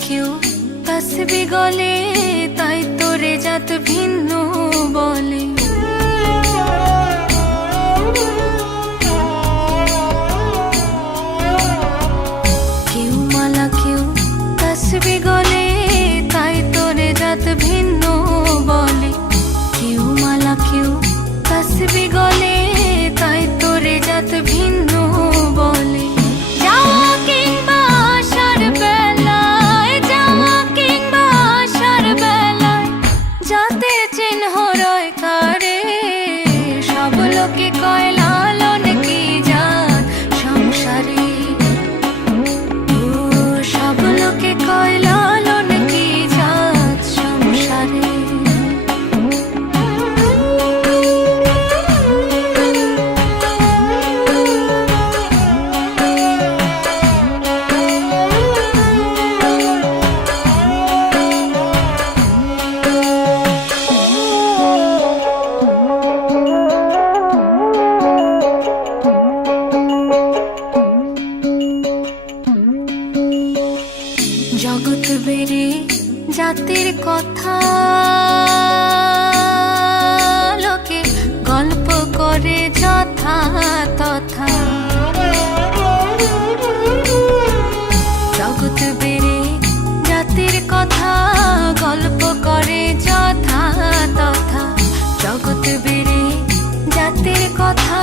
কেউ তসবি গলে তাই তোরে জাত ভিন্ন বলে। que coelho জাতির কথা। লোকে গল্প করে যথা তথা। জগৎ বেড়ে জাতির কথা, গল্প করে যথা তথা। জগৎ বেড়ে জাতির কথা